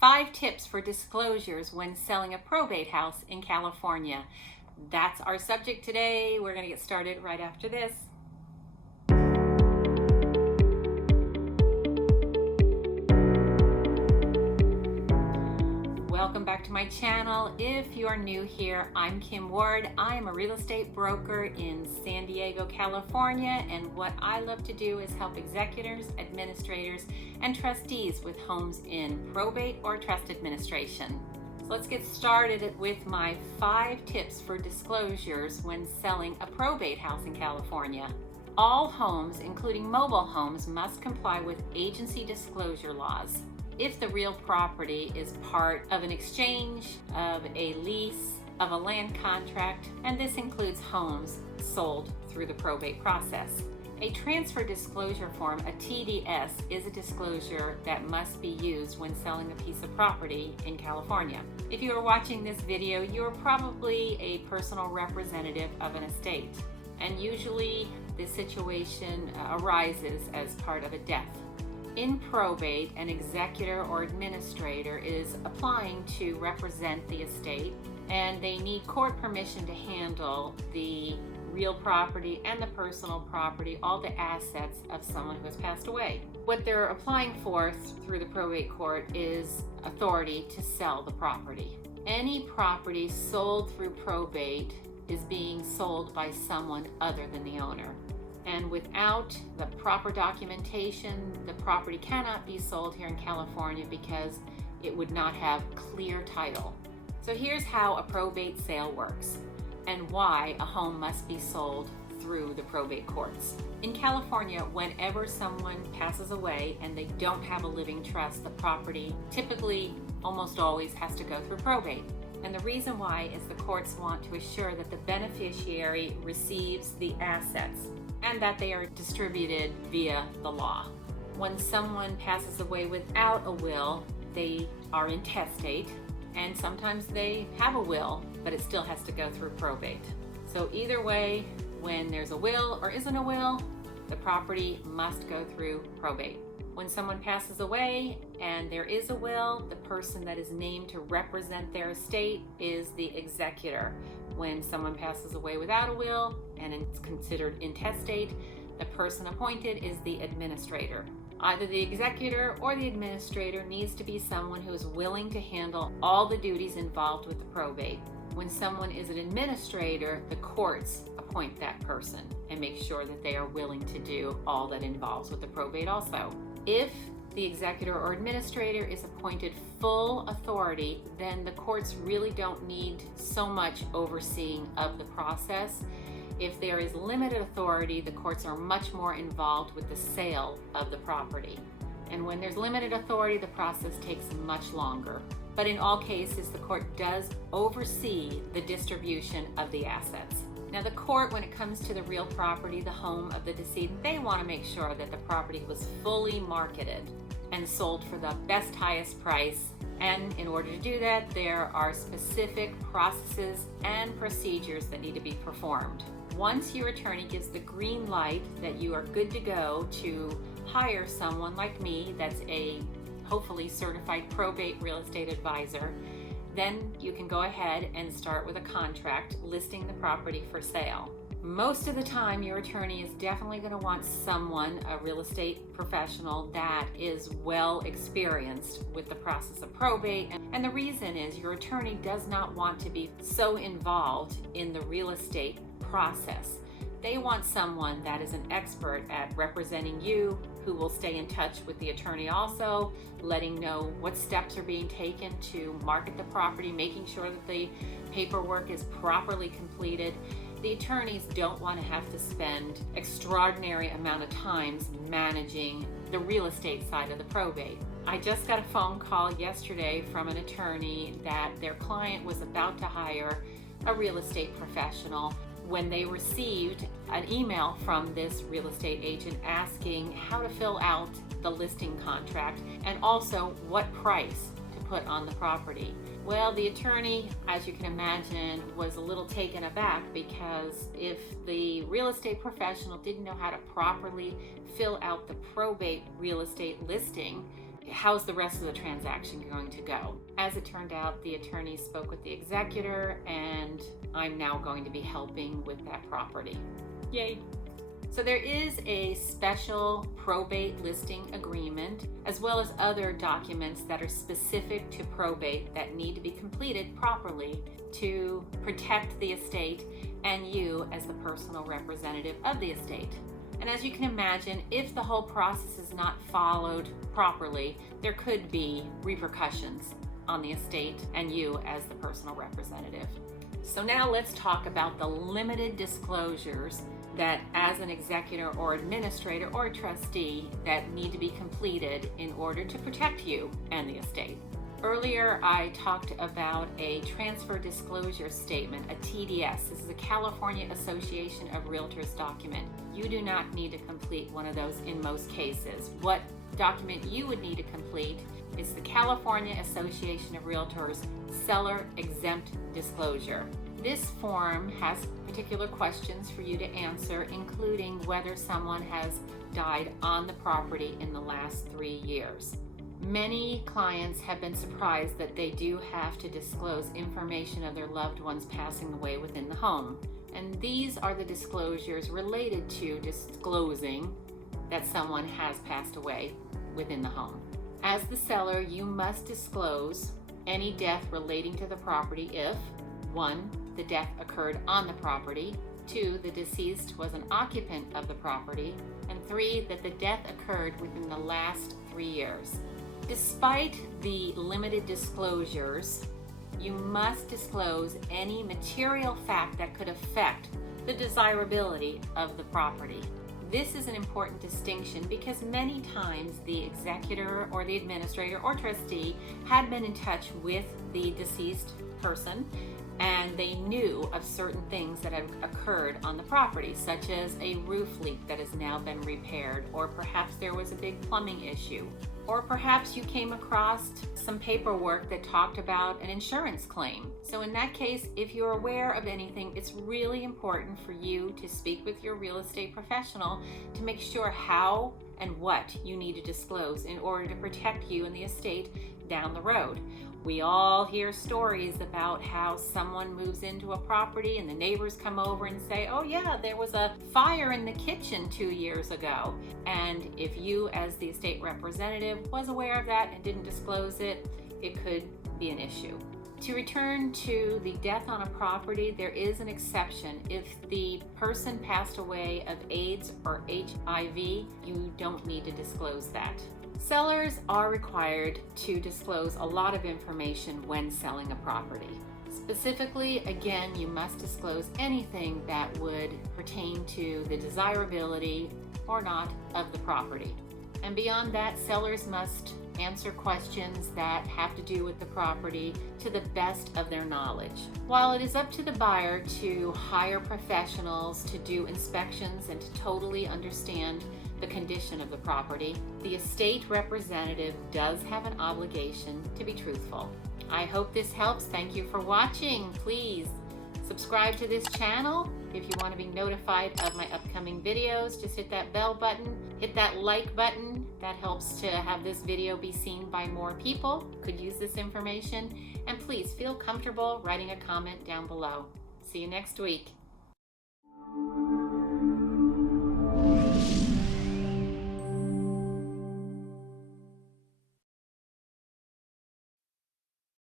5 tips for disclosures when selling a probate house in California. That's our subject today. We're going to get started right after this. Welcome back to my channel. If you are new here, I'm KimWard. I am a real estate broker in San Diego, California, and what I love to do is help executors, administrators, and trustees with homes in probate or trust administration. So let's get started with my 5 tips for disclosures when selling a probate house in California. All homes, including mobile homes, must comply with agency disclosure laws. If the real property is part of an exchange, of a lease, of a land contract, and this includes homes sold through the probate process. A transfer disclosure form, a TDS, is a disclosure that must be used when selling a piece of property in California. If you are watching this video, you are probably a personal representative of an estate, and usually this situation arises as part of a death. In probate, an executor or administrator is applying to represent the estate, and they need court permission to handle the real property and the personal property, all the assets of someone who has passed away. What they're applying for through the probate court is authority to sell the property. Any property sold through probate is being sold by someone other than the owner. And without the proper documentation, the property cannot be sold here in California because it would not have clear title. So here's how a probate sale works and why a home must be sold through the probate courts. In California, whenever someone passes away and they don't have a living trust, the property typically almost always has to go through probate. And the reason why is the courts want to assure that the beneficiary receives the assets and that they are distributed via the law. When someone passes away without a will, they are intestate, and sometimes they have a will, but it still has to go through probate. So either way, when there's a will or isn't a will, the property must go through probate. When someone passes away and there is a will, the person that is named to represent their estate is the executor. When someone passes away without a will and it's considered intestate, the person appointed is the administrator. Either the executor or the administrator needs to be someone who is willing to handle all the duties involved with the probate. When someone is an administrator, the courts appoint that person and make sure that they are willing to do all that involves with the probate also. If the executor or administrator is appointed full authority, then the courts really don't need so much overseeing of the process. If there is limited authority, the courts are much more involved with the sale of the property. And when there's limited authority, the process takes much longer. But in all cases, the court does oversee the distribution of the assets. Now the court, when it comes to the real property, the home of the decedent, they want to make sure that the property was fully marketed and sold for the best, highest price. And in order to do that, there are specific processes and procedures that need to be performed. Once your attorney gives the green light that you are good to go to hire someone like me that's a hopefully certified probate real estate advisor, then you can go ahead and start with a contract listing the property for sale. Most of the time, your attorney is definitely going to want someone, a real estate professional, that is well experienced with the process of probate. And the reason is your attorney does not want to be so involved in the real estate process. They want someone that is an expert at representing you, who will stay in touch with the attorney also, letting know what steps are being taken to market the property, making sure that the paperwork is properly completed. The attorneys don't want to have to spend extraordinary amount of times managing the real estate side of the probate. I just got a phone call yesterday from an attorney that their client was about to hire a real estate professional when they received an email from this real estate agent asking how to fill out the listing contract and also what price to put on the property. Well, the attorney, as you can imagine, was a little taken aback because if the real estate professional didn't know how to properly fill out the probate real estate listing, how's the rest of the transaction going to go? As it turned out, the attorney spoke with the executor, and I'm now going to be helping with that property. Yay! So there is a special probate listing agreement, as well as other documents that are specific to probate that need to be completed properly to protect the estate and you as the personal representative of the estate. And as you can imagine, if the whole process is not followed properly, there could be repercussions on the estate and you as the personal representative. So now let's talk about the limited disclosures that as an executor or administrator or a trustee that need to be completed in order to protect you and the estate. Earlier, I talked about a transfer disclosure statement, a TDS. This is a California Association of Realtors document. You do not need to complete one of those in most cases. What document you would need to complete is the California Association of Realtors Seller Exempt Disclosure. This form has particular questions for you to answer, including whether someone has died on the property in the last 3 years. Many clients have been surprised that they do have to disclose information of their loved ones passing away within the home. And these are the disclosures related to disclosing that someone has passed away within the home. As the seller, you must disclose any death relating to the property if 1. The death occurred on the property, 2. The deceased was an occupant of the property, and 3. That the death occurred within the last 3 years. Despite the limited disclosures, you must disclose any material fact that could affect the desirability of the property. This is an important distinction because many times the executor or the administrator or trustee had been in touch with the deceased person and they knew of certain things that have occurred on the property, such as a roof leak that has now been repaired, or perhaps there was a big plumbing issue, or perhaps you came across some paperwork that talked about an insurance claim. So in that case, if you're aware of anything, it's really important for you to speak with your real estate professional to make sure how and what you need to disclose in order to protect you and the estate down the road. We all hear stories about how someone moves into a property and the neighbors come over and say, oh yeah, there was a fire in the kitchen 2 years ago. And if you as the estate representative was aware of that and didn't disclose it, it could be an issue. To return to the death on a property, there is an exception. If the person passed away of AIDS or HIV, you don't need to disclose that. Sellers are required to disclose a lot of information when selling a property. Specifically, again, you must disclose anything that would pertain to the desirability or not of the property. And beyond that, sellers must answer questions that have to do with the property to the best of their knowledge. While it is up to the buyer to hire professionals to do inspections and to totally understand the condition of the property, the estate representative does have an obligation to be truthful. I hope this helps. Thank you for watching. Please subscribe to this channel. If you want to be notified of my upcoming videos, just hit that bell button, hit that like button. That helps to have this video be seen by more people who could use this information. And please feel comfortable writing a comment down below. See you next week.